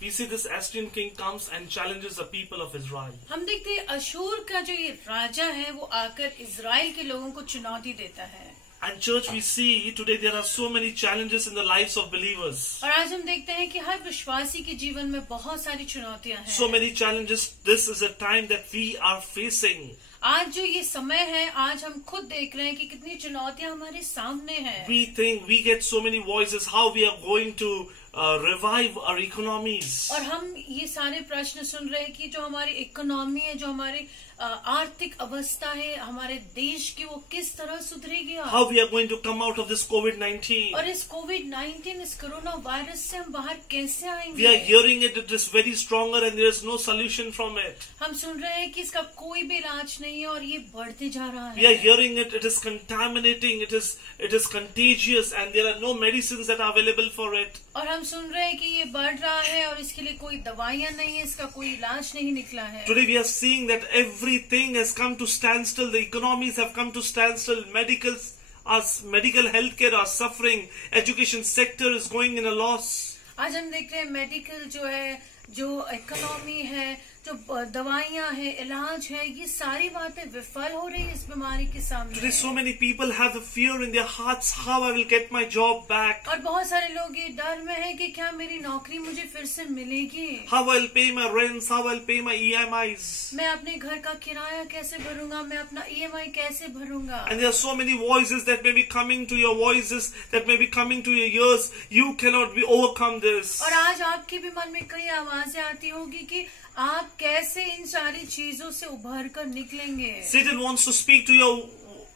we see this Assyrian king comes and challenges the people of Israel. हम देखते हैं अशूर का जो ये राजा है वो आकर इजराइल के लोगों को चुनौती देता है. And church, we see today there are so many challenges in the lives of believers. और आज हम देखते हैं कि हर विश्वासी के जीवन में बहुत सारी चुनौतियां हैं. So many challenges. This is a time that we are facing. आज जो ये समय है, आज हम खुद देख रहे हैं कि कितनी चुनौतियां हमारे सामने हैं. We think we get so many voices how we are going to revive our economies. और हम ये सारे प्रश्न सुन रहे हैं कि जो हमारी इकोनॉमी है, जो हमारी आर्थिक अवस्था है हमारे देश की, वो किस तरह सुधरेगी. How we are going to come out of this COVID-19. और इस कोविड-19 इस कोरोना वायरस से हम बाहर कैसे आएंगे. We are hearing it. It is very stronger and there is no solution from it. हम सुन रहे हैं कि इसका कोई भी इलाज नहीं है और ये बढ़ते जा रहा है. We are hearing it. It is contaminating. It is contagious and there are no medicines that are available for it. और हम सुन रहे हैं कि ये बढ़ रहा है और इसके लिए कोई दवाइयां नहीं है, इसका कोई इलाज नहीं निकला है. Today we are seeing that everything has come to standstill. The economies have come to standstill. Medical healthcare are suffering. Education sector is going in a loss. आज हम देख रहे हैं मेडिकल जो है, जो इकोनॉमी है, जो दवाइयां है, इलाज है, ये सारी बातें विफल हो रही है इस बीमारी के सामने. Today so many people have the fear in their hearts how I will get my job back. और बहुत सारे लोग ये डर में हैं कि क्या मेरी नौकरी मुझे फिर से मिलेगी. How I will pay my rents, how I will pay my EMIs. मैं अपने घर का किराया कैसे भरूंगा, मैं अपना EMI कैसे भरूंगा. And there are so many voices that may be coming to your voices, that may be coming to your ears. You cannot be overcome this. और आज आपके भी मन में कई आवाजें आती होगी कि आप कैसे इन सारी चीजों से उभर कर निकलेंगे. Satan wants to speak to your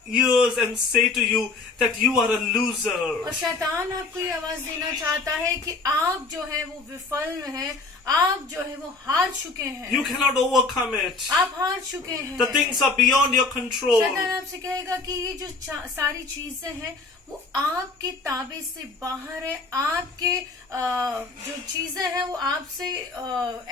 ears and say to you that you are a loser. और शैतान आपको ये आवाज देना चाहता है कि आप जो है वो विफल हैं, आप जो है वो हार चुके हैं. You cannot overcome it. आप हार चुके हैं. The things are beyond your control. शैतान आपसे कहेगा कि ये जो सारी चीजें हैं वो आपके ताबे से बाहर है. आपके जो चीजें हैं वो आपसे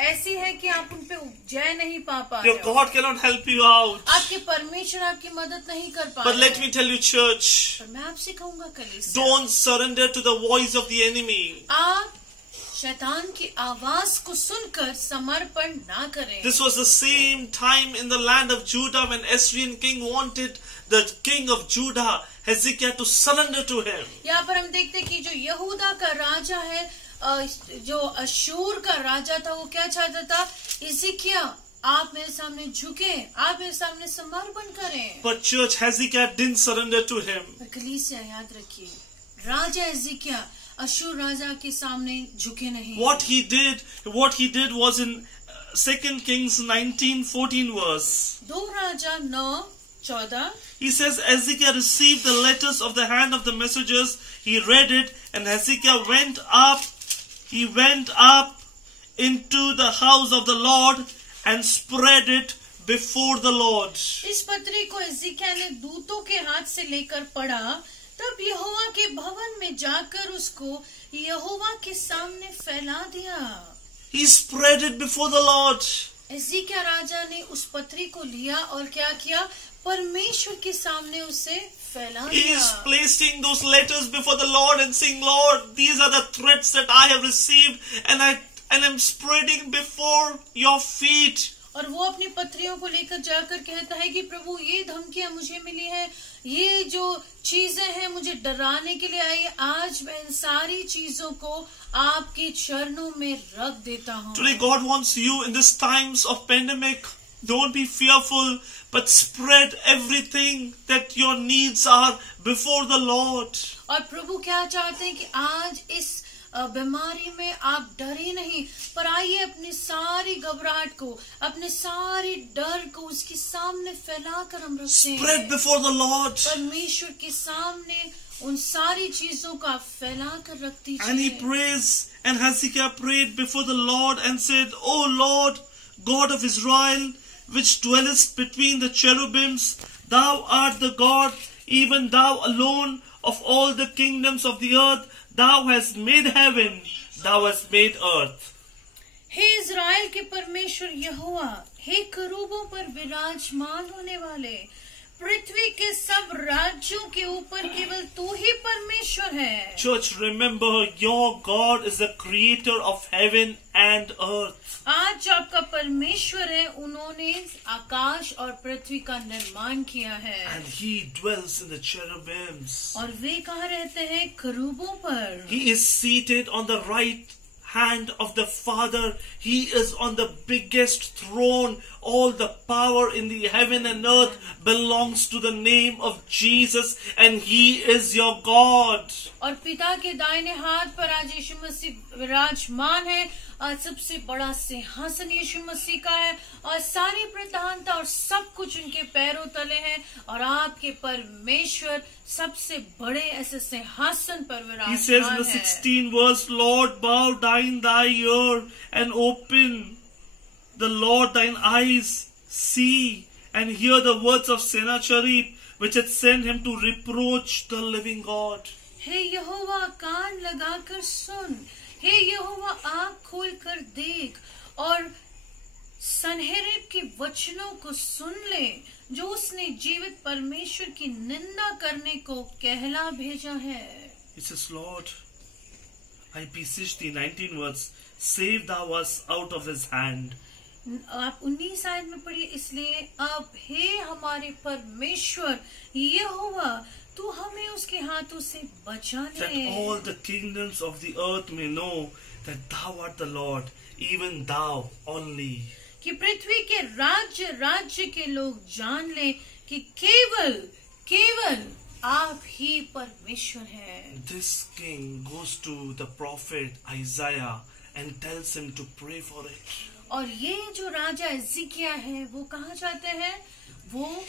ऐसी है कि आप उन पे जय नहीं पा रहे. Your God cannot help you out. आपके परमेश्वर आपकी मदद नहीं कर पा But रहे. let me tell you, church, पर मैं आपसे कहूंगा कलीसिया, don't surrender to the voice of the enemy. आप शैतान की आवाज को सुनकर समर्पण ना करें. This was the same time in the land of Judah when Assyrian king wanted the king of Judah, Hezekiah, to surrender to him. यहाँ पर हम देखते हैं कि जो यहूदा का राजा है, जो अशूर का राजा था, वो क्या चाहता था, हिजकिय्याह आप मेरे सामने झुके, आप मेरे सामने समर्पण करें. But church, Hezekiah didn't surrender to him. पर कलीसिया याद रखिए, राजा हिजकिय्याह अशूर राजा के सामने झुके नहीं. What he did was in 2 Kings 19:14 verse. 2 Raja 9:14. He says, Hezekiah received the letters of the hand of the messengers. He read it, and Hezekiah went up into the house of the Lord and spread it before the Lord. इस पत्री को हिजकिय्याह ने दूतों के हाथ से लेकर पढ़ा. तब यहोवा के भवन में जाकर उसको यहोवा के सामने फैला दिया. He spread it before the Lord. हिजकिय्याह राजा ने उस पत्री को लिया और क्या किया, परमेश्वर के सामने उसे फैला He दिया. is placing those letters before the Lord and saying, Lord, these are the threats that I have received and I'm spreading before your feet. और वो अपनी पत्रियों को लेकर जाकर कहता है कि प्रभु ये धमकियां मुझे मिली है, ये जो चीजें हैं मुझे डराने के लिए आई, आज मैं इन सारी चीजों को आपके चरणों में रख देता हूँ. Today God wants you in this times of pandemic. Don't be fearful, but spread everything that your needs are before the Lord. और प्रभु क्या चाहते हैं कि आज इस बीमारी में आप डरे नहीं, पर आइए अपनी सारी घबराहट को, अपने सारे डर को उसके सामने फैलाकर हम रखें. Spread before the Lord. परमेश्वर के सामने उन सारी चीजों का फैलाकर रख दीजिए. And he prays, and Hezekiah prayed before the Lord and said, O Lord, God of Israel, which dwellest between the cherubims, thou art the God, even thou alone of all the kingdoms of the earth. Thou hast made heaven, thou hast made earth. Hey Israel के परमेश्वर यहोवा, हे करूबों पर विराजमान होने वाले, पृथ्वी के सब राज्यों के ऊपर केवल तू ही परमेश्वर है. Church, remember, your God is the creator of heaven and earth. आज जो आपका परमेश्वर है, उन्होंने आकाश और पृथ्वी का निर्माण किया है। And he dwells in the cherubims. और वे कहाँ रहते हैं? खरूबों पर। He is seated on the right hand of the Father. He is on the biggest throne. All the power in the heaven and earth belongs to the name of Jesus, and He is your God. और पिता के दाहिने हाथ पर आज यीशु मसीह विराजमान है। आज सबसे बड़ा सिंहासन यीशु मसीह का है और सारी प्रधानता और सब कुछ उनके पैरों तले है। और आपके परमेश्वर सबसे बड़े ऐसे सिंहासन पर He says in विराजमान the है। 16th verse, Lord, bow down thy ear and open the Lord thine eyes, see and hear the words of Sennacherib, which had sent him to reproach the living God. हे यहोवा, कान लगाकर सुन। हे यहोवा, आँख खोल कर देख और सन्हेरेब के वचनों को सुन ले, जो उसने जीवित परमेश्वर की निंदा करने को कहला भेजा है। He says, Lord, I beseech thee, 19 words, save thou us out of his hand. आप 19 आयत में पढ़िए, इसलिए अब हे हमारे परमेश्वर यहोवा, तू हमें उसके हाथों से बचा That ले, all the kingdoms of the earth may know that thou art the Lord, even thou only. कि पृथ्वी के राज्य के लोग जान ले कि केवल आप ही परमेश्वर हैं। This king goes to the prophet Isaiah and tells him to pray for it. और ये जो राजा हिजकिय्याह है, वो कहाँ जाते हैं? वो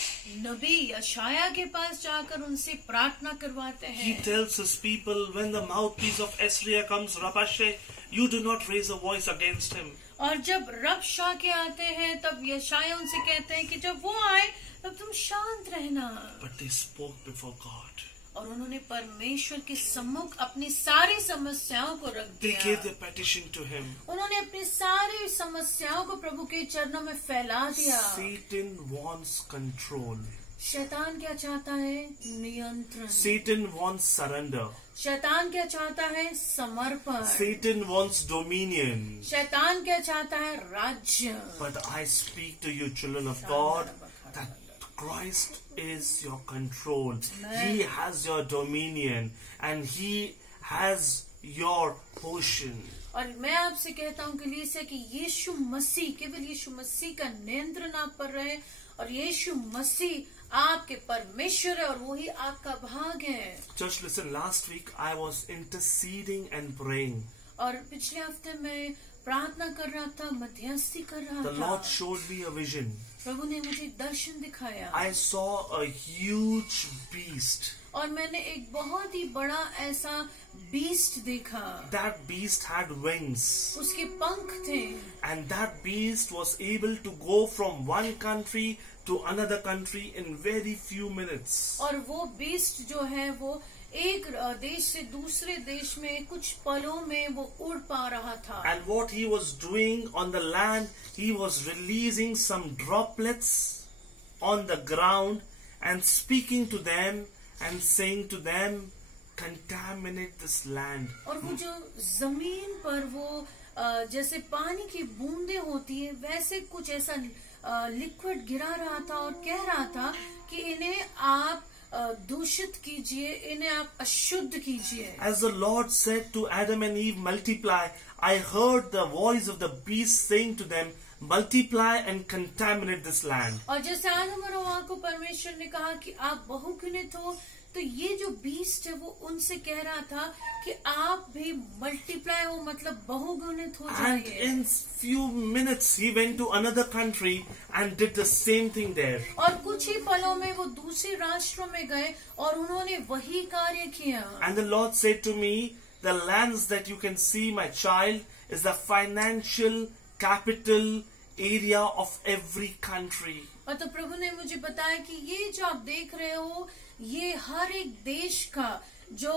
नबी यशायाह के पास जाकर उनसे प्रार्थना करवाते He हैं। tells his people, when the mouthpiece of Assyria comes, Rabasheh, you do not raise a voice against him. और जब रबशाह के आते हैं, तब यशायाह उनसे कहते हैं कि जब वो आए तब तुम शांत रहना। But they spoke before God. और उन्होंने परमेश्वर के सम्मुख अपनी सारी समस्याओं को रख They दिया। gave their petition to him. उन्होंने अपनी सारी समस्याओं को प्रभु के चरणों में फैला दिया। Satan wants control. शैतान क्या चाहता है? नियंत्रण। Satan wants surrender. शैतान क्या चाहता है? समर्पण। Satan wants dominion. शैतान क्या चाहता है? राज्य। But I speak to you, children of God, that Christ is your control. He has your dominion and He has your portion. और मैं आपसे कहता हूँ कलीसिया कि यीशु मसीह, केवल यीशु मसीह का नियंत्रण आप पर रहे और यीशु मसीह आपके परमेश्वर है और वही आपका भाग है। Church, listen, last week I was interceding and praying. और पिछले हफ्ते मैं प्रार्थना कर रहा था, मध्यस्थी कर रहा The था। Lord showed me a vision. प्रभु ने मुझे दर्शन दिखाया I saw a huge beast. और मैंने एक बहुत ही बड़ा ऐसा बीस्ट देखा। That beast had wings. उसके पंख थे And that beast was able to go from one country to another country in very few minutes. और वो बीस्ट जो है वो एक देश से दूसरे देश में कुछ पलों में वो उड़ पा रहा था। And what he was doing on the land, he was releasing some droplets on the ground and speaking to them and saying to them, contaminate this land. और वो जो जमीन पर वो जैसे पानी की बूंदें होती है, वैसे कुछ ऐसा लिक्विड गिरा रहा था और कह रहा था कि इन्हें आप दूषित कीजिए, इन्हें आप अशुद्ध कीजिए। As the Lord said to Adam and Eve, multiply, I heard the voice of the beast saying to them, multiply and contaminate this land. और जैसे आदम और हव्वा को परमेश्वर ने कहा कि आप बहुगुणित हो, तो ये जो बीस्ट है वो उनसे कह रहा था कि आप भी मल्टीप्लाई हो, मतलब बहुगुणित हो And जाइए। in few minutes he went to another country and did the same thing there. और कुछ ही पलों में वो दूसरे राष्ट्रों में गए और उन्होंने वही कार्य किया। And the Lord said to me, the lands that you can see, my child, is the financial capital area of every country. और तो प्रभु ने मुझे बताया कि ये जो आप देख रहे हो, ये हर एक देश का जो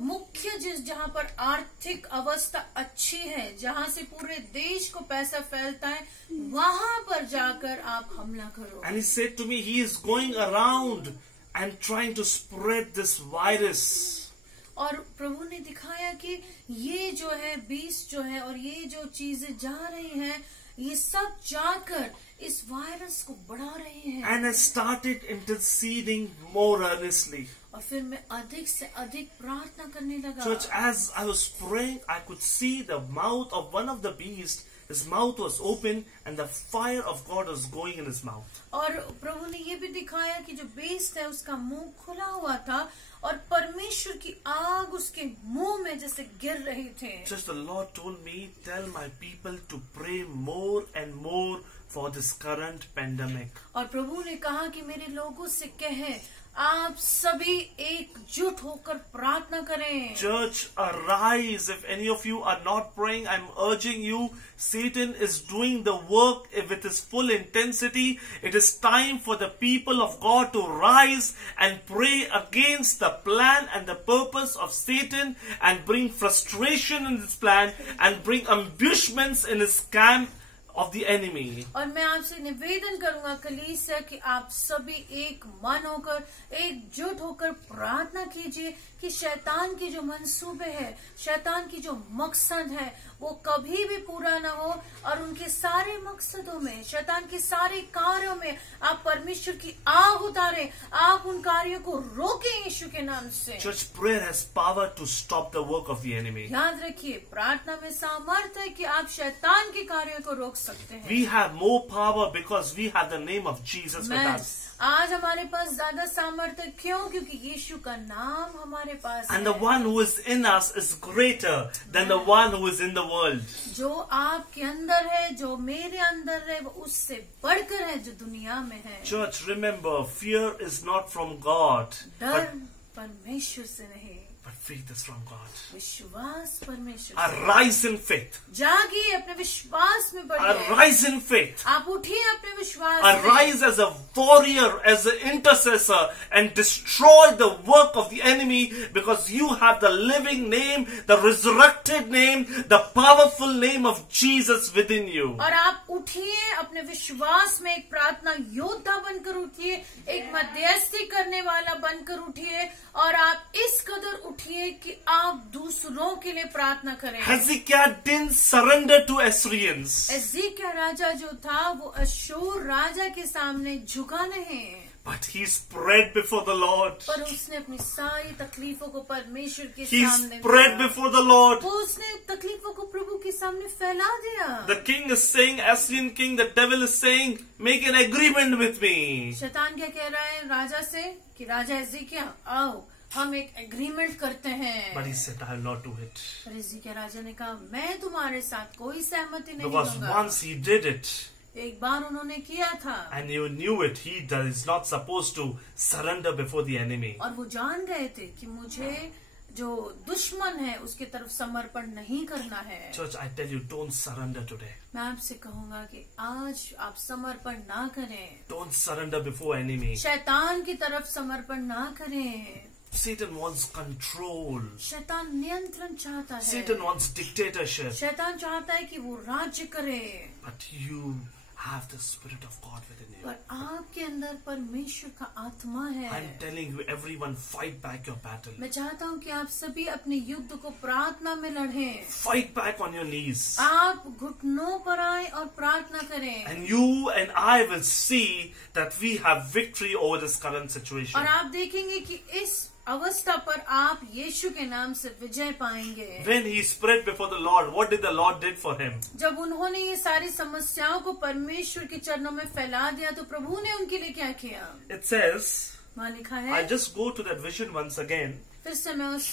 मुख्य जहाँ पर आर्थिक अवस्था अच्छी है, जहाँ से पूरे देश को पैसा फैलता है, वहाँ पर जाकर आप हमला करो। And he said to me, he is going around and trying to spread this virus. और प्रभु ने दिखाया कि ये जो है बीस्ट जो है और ये जो चीजें जा रही हैं, ये सब जाकर इस वायरस को बढ़ा रहे हैं। And I started interceding more earnestly. और फिर मैं अधिक से अधिक प्रार्थना करने लगा। Church, as I was praying, I could see the mouth of one of the beasts. His mouth was open and the fire of God was going in his mouth. और प्रभु ने ये भी दिखाया कि जो बेस्ट है उसका मुंह खुला हुआ था और परमेश्वर की आग उसके मुंह में जैसे गिर रही थे। Just the Lord told me, tell my people to pray more and more for this current pandemic. और प्रभु ने कहा कि मेरे लोगों से कहे, आप सभी एकजुट होकर प्रार्थना करें। Church, arise. If any of you are not praying, I'm urging you. Satan is doing the work with his full intensity. It is time for the people of God to rise and pray against the plan and the purpose of Satan and bring frustration in his plan and bring ambushments in his camp of the enemy. और मैं आपसे निवेदन करूंगा कलीसिया कि आप सभी एक मन होकर एकजुट होकर प्रार्थना कीजिए कि शैतान के जो मंसूबे हैं, शैतान की जो मकसद है, वो कभी भी पूरा ना हो और उनके सारे मकसदों में, शैतान के सारे कार्यों में आप परमेश्वर की आग उतारें, आप उन कार्यों को रोकें यीशु के नाम से। Church, prayer has power to stop the work of the enemy. याद रखिए, प्रार्थना में सामर्थ्य है कि आप शैतान के कार्यों को रोक सकते हैं। We have more power because we have the name of Jesus with us. आज हमारे पास ज्यादा सामर्थ्य क्यों? क्योंकि यीशु का नाम हमारे पास And है। the one who is in us is greater than the one who is in the world. जो आपके अंदर है, जो मेरे अंदर है, वो उससे बढ़कर है जो दुनिया में है। Church, remember, fear is not from God, डर परमेश्वर से नहीं, but faith is from God. विश्वास परमेश्वर से। Arise in faith. जागिए, अपने विश्वास में बढ़िए। Arise in faith. आप उठिए अपने विश्वास में। Arise as a warrior, as an intercessor, and destroy the work of the enemy because you have the living name, the resurrected name, the powerful name of Jesus within you. और आप उठिए, अपने विश्वास में एक प्रार्थना योद्धा बनकर उठिए, एक मध्यस्थी करने वाला बनकर उठिए और आप इस कदर उठिए कि आप दूसरों के लिए प्रार्थना करें। Hezekiah didn't surrender to Assyrians. एज़ेकिया राजा जो था वो अश्शूर राजा के सामने झुका नहीं, But he spread before the Lord. पर उसने अपनी सारी तकलीफों को परमेश्वर के He सामने spread दिया। before the Lord. वो उसने तकलीफों को प्रभु के सामने फैला दिया। The king is saying, Assyrian king, the devil is saying, make an agreement with me. शैतान क्या कह रहा है राजा से कि राजा एज़ेकिया आओ हम एक एग्रीमेंट करते हैं। But he said, I will not do it. पर एज़ेकिया राजा ने कहा मैं तुम्हारे साथ कोई सहमति नहीं Because दूंगा। once he did it, एक बार उन्होंने किया था and you knew it, he is not supposed to surrender before the enemy. और वो जान गए थे कि मुझे जो दुश्मन है उसकी तरफ समर्पण नहीं करना है। Church, I tell you, don't surrender today. मैं आपसे कहूंगा कि आज आप समर्पण ना करें, Don't surrender before enemy. शैतान की तरफ समर्पण ना करें। Satan wants control. शैतान नियंत्रण चाहता है, Satan wants dictatorship. शैतान चाहता है कि वो राज्य करे, But you have the Spirit of God within you. पर आपके अंदर परमेश्वर का आत्मा है। I'm telling you, everyone, fight back your battle. मैं चाहता हूँ कि आप सभी अपने युद्ध को प्रार्थना में लड़ें। Fight back on your knees. आप घुटनों पर आए और प्रार्थना करें And you and I will see that we have victory over this current situation. और आप देखेंगे कि इस अवस्था पर आप यीशु के नाम से विजय पाएंगे। When he spread before the Lord, what did the Lord did for him? जब उन्होंने ये सारी समस्याओं को परमेश्वर के चरणों में फैला दिया तो प्रभु ने उनके लिए क्या किया? It says, वहाँ लिखा I है, just go to that vision once again. फिर से मैं उस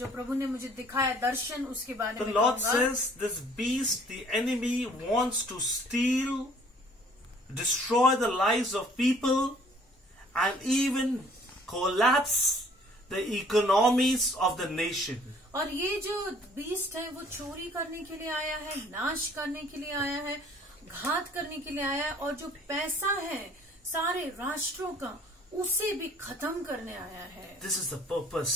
जो प्रभु ने मुझे दिखाया दर्शन उसके बारे The में Lord कहूंगा। says, this beast, the enemy, wants to steal, destroy the lives of people, and even collapse the economies of the nation. और ये जो बीस्ट है वो चोरी करने के लिए आया है, नाश करने के लिए आया है, घात करने के लिए आया है और जो पैसा है सारे राष्ट्रों का उसे भी खत्म करने आया है। This is the purpose.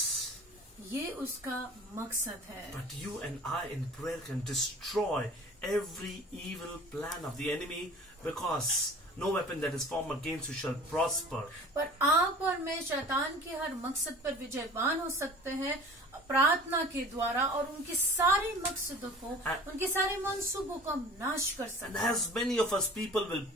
ये उसका मकसद है। But you and I in prayer can destroy every evil plan of the enemy because No weapon that is formed against you shall prosper. पर आप और मैं शैतान के हर मकसद पर विजयवान हो सकते हैं प्रार्थना के द्वारा, और उनके सारे मकसदों को, उनके सारे मंसूबों को हम नाश कर सकते And हैं। as many of us people will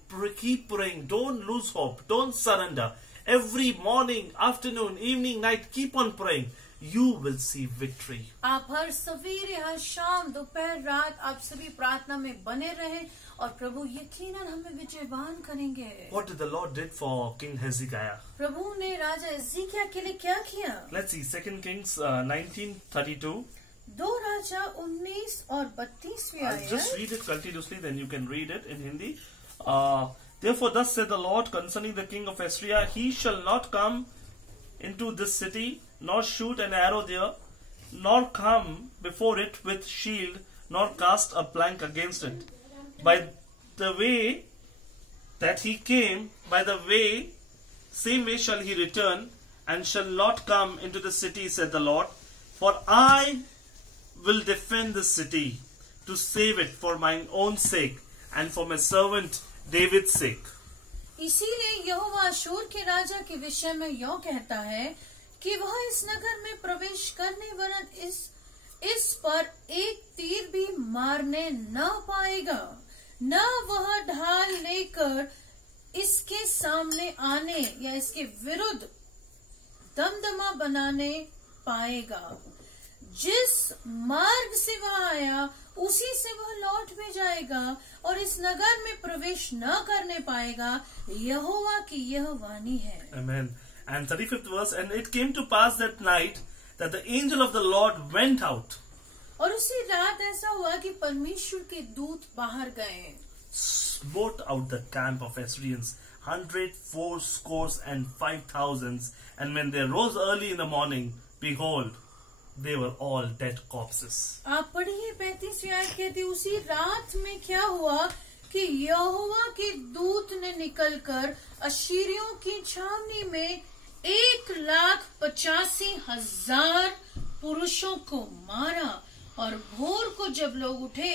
keep praying, don't lose hope, don't surrender. Every morning, afternoon, evening, night, keep on praying. You will see victory. आप हर सवेरे, हर शाम, दोपहर, रात आप सभी प्रार्थना में बने रहें और प्रभु यकीनन हमें विजयवान करेंगे। What did the Lord did for King Hezekiah? प्रभु ने राजा हिजकिय्याह के लिए क्या किया? Let's see 2 Kings 19:32. 2 राजा 19 और 32वीं I'll आयत। just read it continuously, then you can read it in Hindi. Therefore, thus said the Lord concerning the king of Assyria, he shall not come into this city, nor shoot an arrow there, nor come before it with shield, nor cast a plank against it. By the way that he came, by the way, same way shall he return, and shall not come into the city, said the Lord. For I will defend the city, to save it for mine own sake, and for my servant David's sake. इसीलिए यहोवा अशूर के राजा के विषय में यों कहता है कि वह इस नगर में प्रवेश करने वरन इस पर एक तीर भी मारने न पाएगा, न वह ढाल लेकर इसके सामने आने या इसके विरुद्ध दमदमा बनाने पाएगा। जिस मार्ग से वह आया उसी से वह लौट में जाएगा और इस नगर में प्रवेश न करने पाएगा। यहोवा की यह वाणी है। Amen. And 35th verse, and it came to pass that night that the angel of the Lord went out. और उसी रात ऐसा हुआ कि परमेश्वर के दूत बाहर गए, Smote out the camp of Assyrians 180,5,000, and when they rose early in the morning, behold, they were all dead corpses. आप पढ़िए 35वीं आयत कहती, उसी रात में क्या हुआ कि यहोवा के दूत ने निकलकर अश्शूरियों की छावनी में 1,85,000 पुरुषों को मारा, और भोर को जब लोग उठे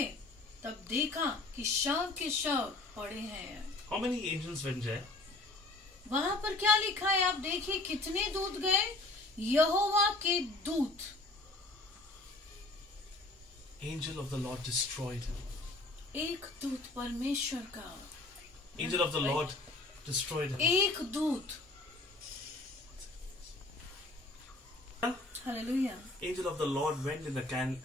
तब देखा कि शव के शव पड़े हैं। How many angels went there? वहां पर क्या लिखा है आप देखिए, कितने दूत गए? यहोवा के दूत। Angel of the Lord destroyed him. एक दूत परमेश्वर का, Angel of the Lord destroyed him. एक दूत। Hallelujah. Angel of the Lord went in the camp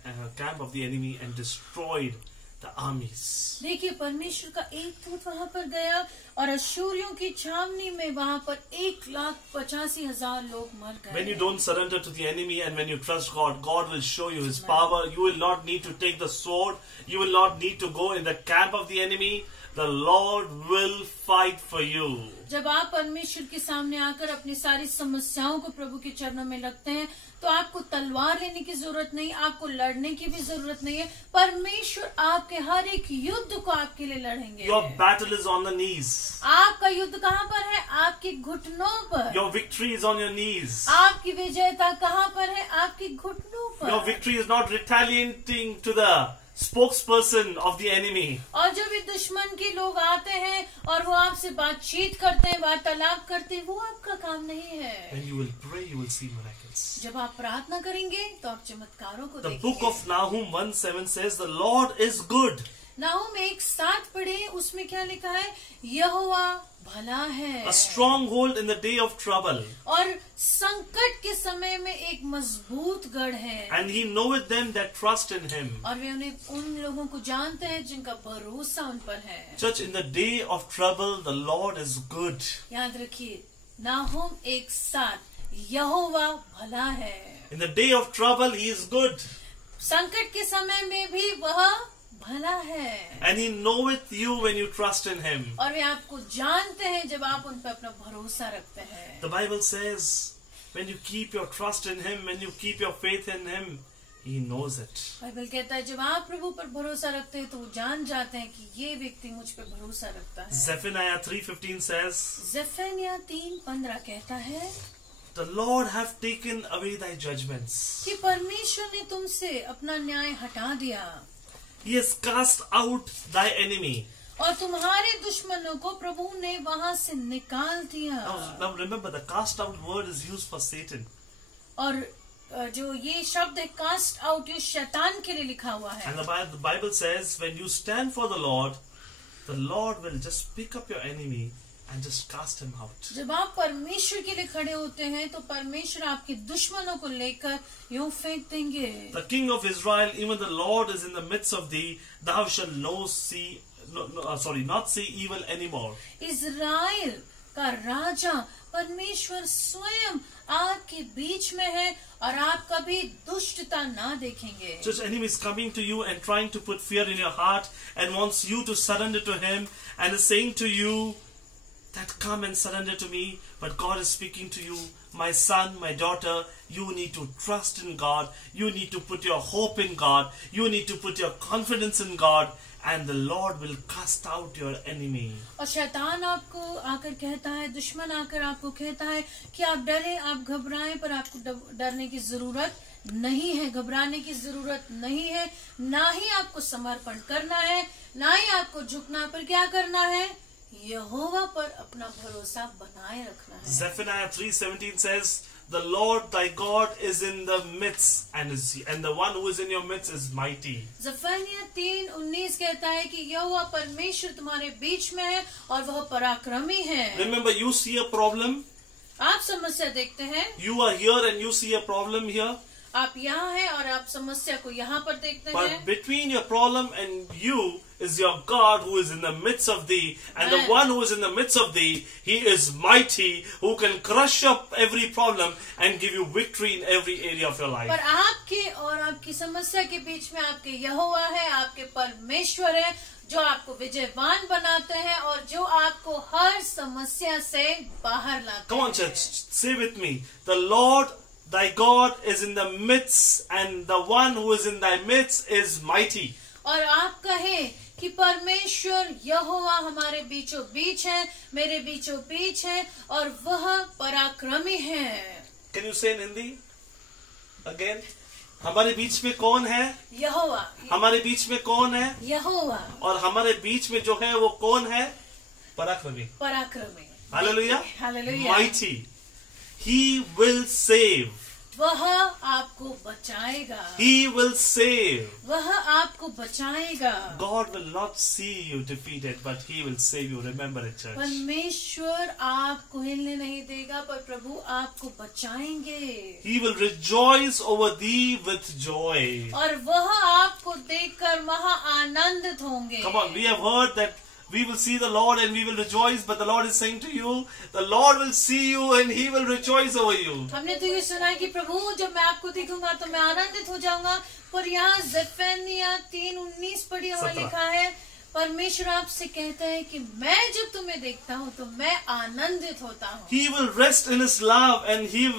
of the enemy and destroyed the armies. देखिए परमेश्वर का एक दूत वहां पर गया और अश्शूरियों की छावनी में वहां पर 1,85,000 लोग मर गए। When you don't surrender to the enemy and when you trust God, God will show you His power. You will not need to take the sword. You will not need to go in the camp of the enemy. The Lord will fight for you. जब आप परमेश्वर के सामने आकर अपनी सारी समस्याओं को प्रभु के चरणों में रखते हैं तो आपको तलवार लेने की जरूरत नहीं, आपको लड़ने की भी जरूरत नहीं है। परमेश्वर आपके हर एक युद्ध को आपके लिए लड़ेंगे। Your battle is on the knees. आपका युद्ध कहाँ पर है? आपके घुटनों पर। Your victory is on your knees. आपकी विजयता कहाँ पर है? आपके घुटनों पर। Your victory is not retaliating to the spokesperson of the enemy. और जो भी दुश्मन के लोग आते हैं और वो आपसे बातचीत करते हैं, वार्तालाप करते हैं, वो आपका काम नहीं है। When you will pray, you will see miracles. जब आप प्रार्थना करेंगे तो आप चमत्कारों को The देखेंगे। book of Nahum 1:7 says, the Lord is good. नाहूम 1:7 पढ़े, उसमें क्या लिखा है? यहोवा भला है, A stronghold in the day of trouble. और संकट के समय में एक मजबूत गढ़ है, And he knoweth them that trust in him. और वे उन लोगों को जानते हैं जिनका भरोसा उन पर है। Church, in the day of trouble, the Lord is good. याद रखिए, नाहूम 1:7, यहोवा भला है। In the day of trouble, he is good. संकट के समय में भी वह भला है, And he knoweth you when you trust in him. और वे आपको जानते हैं जब आप उन पर अपना भरोसा रखते हैं। The Bible says, when you keep your trust in him, when you keep your faith in him, he knows it. Bible कहता है जब आप प्रभु पर भरोसा रखते हैं तो वो जान जाते हैं कि ये व्यक्ति मुझ पर भरोसा रखता है। Zephaniah 3:15 says, ज़ेफन्याह 3:15 कहता है the Lord have taken away thy judgments. कि परमेश्वर ने तुमसे अपना न्याय हटा दिया, He has cast out thy enemy. और तुम्हारे दुश्मनों को प्रभु ने वहां से निकाल दिया। Now remember, the cast out word is used for Satan. और जो ये शब्द है कास्ट आउट, ये शैतान के लिए लिखा हुआ है। And the Bible says, when you stand for the Lord will just pick up your enemy and just cast him out. जब आप परमेश्वर के लिए खड़े होते हैं तो परमेश्वर आपके दुश्मनों को लेकर यूं फेंक देंगे। The King of Israel, even the Lord is in the midst of thee, thou shalt not see evil anymore. Israel का राजा परमेश्वर स्वयं आपके बीच में है और आप कभी दुष्टता ना देखेंगे। Just enemy is coming to you and trying to put fear in your heart and wants you to surrender to him and is saying to you that come and surrender to me. But God is speaking to you, my son, my daughter, you need to trust in God. You need to put your hope in God. You need to put your confidence in God. And the Lord will cast out your enemy. और शैतान आपको आकर कहता है, दुश्मन आकर आपको कहता है कि आप डरे, आप घबराएं, पर आपको डरने की जरूरत नहीं है, घबराने की जरूरत नहीं है, ना ही आपको समर्पण करना है, ना ही आपको झुकना, पर क्या करना है? यहोवा पर अपना भरोसा बनाए रखना है। Zephaniah 3:17 says, the Lord thy God is in the midst, and the one who is in your midst is mighty. ज़फन्याह 3:19 कहता है कि यहोवा परमेश्वर तुम्हारे बीच में है और वह पराक्रमी है। Remember, you see a problem. आप समस्या देखते हैं। You are here and you see a problem here. आप यहाँ हैं और आप समस्या को यहाँ पर देखते But हैं। between your problem and you is your God who is in the midst of thee, and the one who is in the midst of thee, he is mighty, who can crush up every problem and give you victory in every area of your life. पर आपके और आपकी समस्या के बीच में आपके यहोवा है, आपके परमेश्वर है, जो आपको विजयवान बनाते हैं और जो आपको हर समस्या से बाहर लाते हैं। Come on, church, say with me, the Lord thy God is in the midst, and the one who is in thy midst is mighty. और आप कहें कि परमेश्वर यहोवा हमारे बीचों बीच है, मेरे बीचों बीच है और वह पराक्रमी है। Can you say in Hindi again? हमारे बीच में कौन है? यहोवा। हमारे बीच में कौन है? यहोवा। और हमारे बीच में जो है वो कौन है? पराक्रमी। पराक्रमी। Hallelujah. Hallelujah. Mighty. He will save. वह आपको बचाएगा। He will save. वह आपको बचाएगा। God will not see you defeated, but He will save you. Remember it, church. परमेश्वर आपको हिलने नहीं देगा, पर प्रभु आपको बचाएंगे। He will rejoice over thee with joy. और वह आपको देखकर महा आनंदित होंगे। Come on, we have heard that we will see the Lord and we will rejoice, but the Lord is saying to you, the Lord will see you and He will rejoice over you. हमने तो ये सुना है कि प्रभु जब मैं आपको देखूंगा तो मैं आनंदित हो जाऊंगा, पर यहाँ ज़फन्याह 3:19 पढ़ी हुआ लिखा है, परमेश्वर आपसे कहता है कि मैं जब तुम्हें देखता हूँ तो मैं आनंदित होता हूँ। He will rest in His love and He will